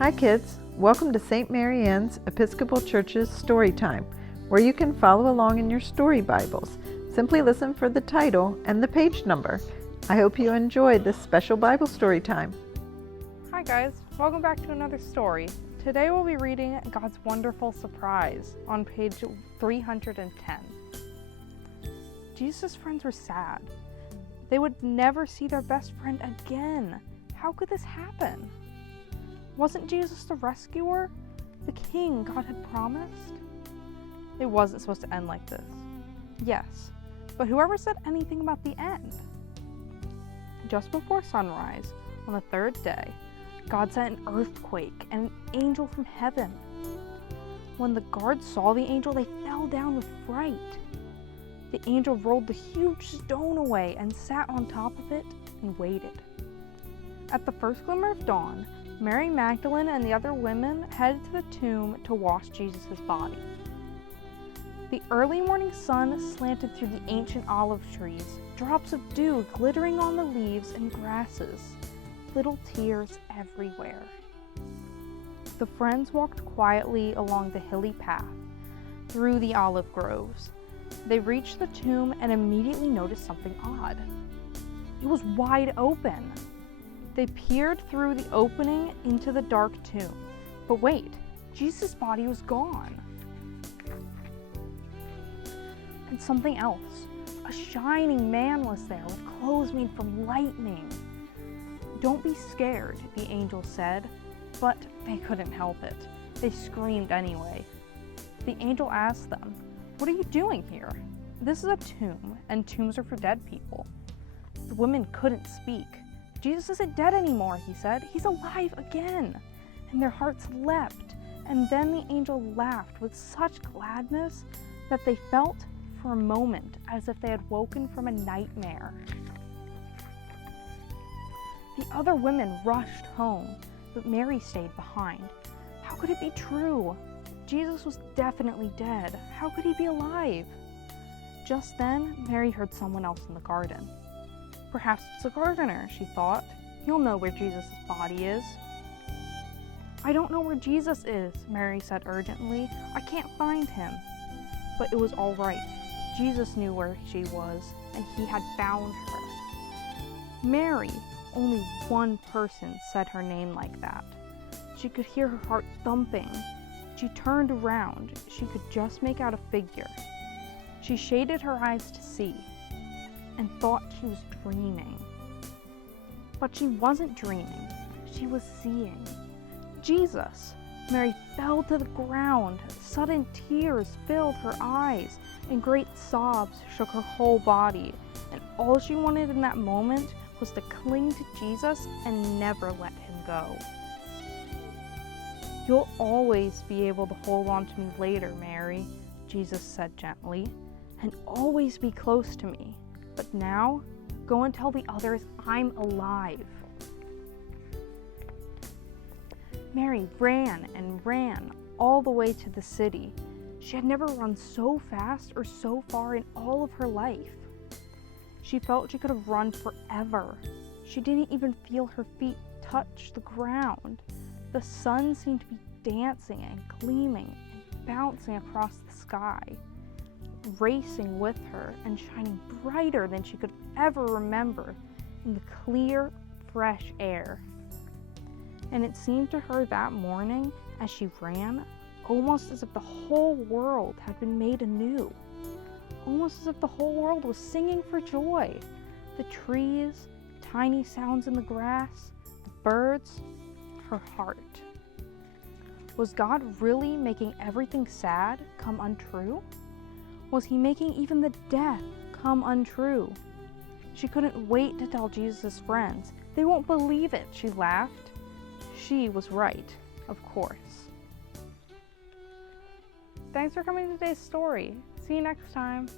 Hi kids, welcome to St. Mary Ann's Episcopal Church's Story Time, where you can follow along in your story Bibles. Simply listen for the title and the page number. I hope you enjoyed this special Bible story time. Hi guys, welcome back to another story. Today we'll be reading God's Wonderful Surprise on page 310. Jesus' friends were sad. They would never see their best friend again. How could this happen? Wasn't Jesus the rescuer? The king God had promised? It wasn't supposed to end like this. Yes, but whoever said anything about the end? Just before sunrise, on the third day, God sent an earthquake and an angel from heaven. When the guards saw the angel, they fell down with fright. The angel rolled the huge stone away and sat on top of it and waited. At the first glimmer of dawn, Mary Magdalene and the other women headed to the tomb to wash Jesus' body. The early morning sun slanted through the ancient olive trees, drops of dew glittering on the leaves and grasses, little tears everywhere. The friends walked quietly along the hilly path, through the olive groves. They reached the tomb and immediately noticed something odd. It was wide open. They peered through the opening into the dark tomb. But wait, Jesus' body was gone. And something else. A shining man was there with clothes made from lightning. "Don't be scared," the angel said, but they couldn't help it. They screamed anyway. The angel asked them, "What are you doing here? This is a tomb, and tombs are for dead people." The women couldn't speak. "Jesus isn't dead anymore," he said. "He's alive again." And their hearts leapt. And then the angel laughed with such gladness that they felt for a moment as if they had woken from a nightmare. The other women rushed home, but Mary stayed behind. How could it be true? Jesus was definitely dead. How could he be alive? Just then, Mary heard someone else in the garden. Perhaps it's a gardener, she thought. He'll know where Jesus' body is. "I don't know where Jesus is," Mary said urgently. "I can't find him." But it was all right. Jesus knew where she was, and he had found her. Mary, only one person said her name like that. She could hear her heart thumping. She turned around. She could just make out a figure. She shaded her eyes to see, and thought she was dreaming. But she wasn't dreaming. She was seeing Jesus. Mary fell to the ground. Sudden tears filled her eyes, and great sobs shook her whole body. And all she wanted in that moment was to cling to Jesus and never let him go. "You'll always be able to hold on to me later, Mary," Jesus said gently, "and always be close to me. But now, go and tell the others I'm alive." Mary ran and ran all the way to the city. She had never run so fast or so far in all of her life. She felt she could have run forever. She didn't even feel her feet touch the ground. The sun seemed to be dancing and gleaming and bouncing across the sky, racing with her and shining brighter than she could ever remember in the clear, fresh air. And it seemed to her that morning, as she ran, almost as if the whole world had been made anew. Almost as if the whole world was singing for joy. The trees, tiny sounds in the grass, the birds, her heart. Was God really making everything sad come untrue? Was he making even the death come untrue? She couldn't wait to tell Jesus' friends. "They won't believe it," she laughed. She was right, of course. Thanks for coming to today's story. See you next time.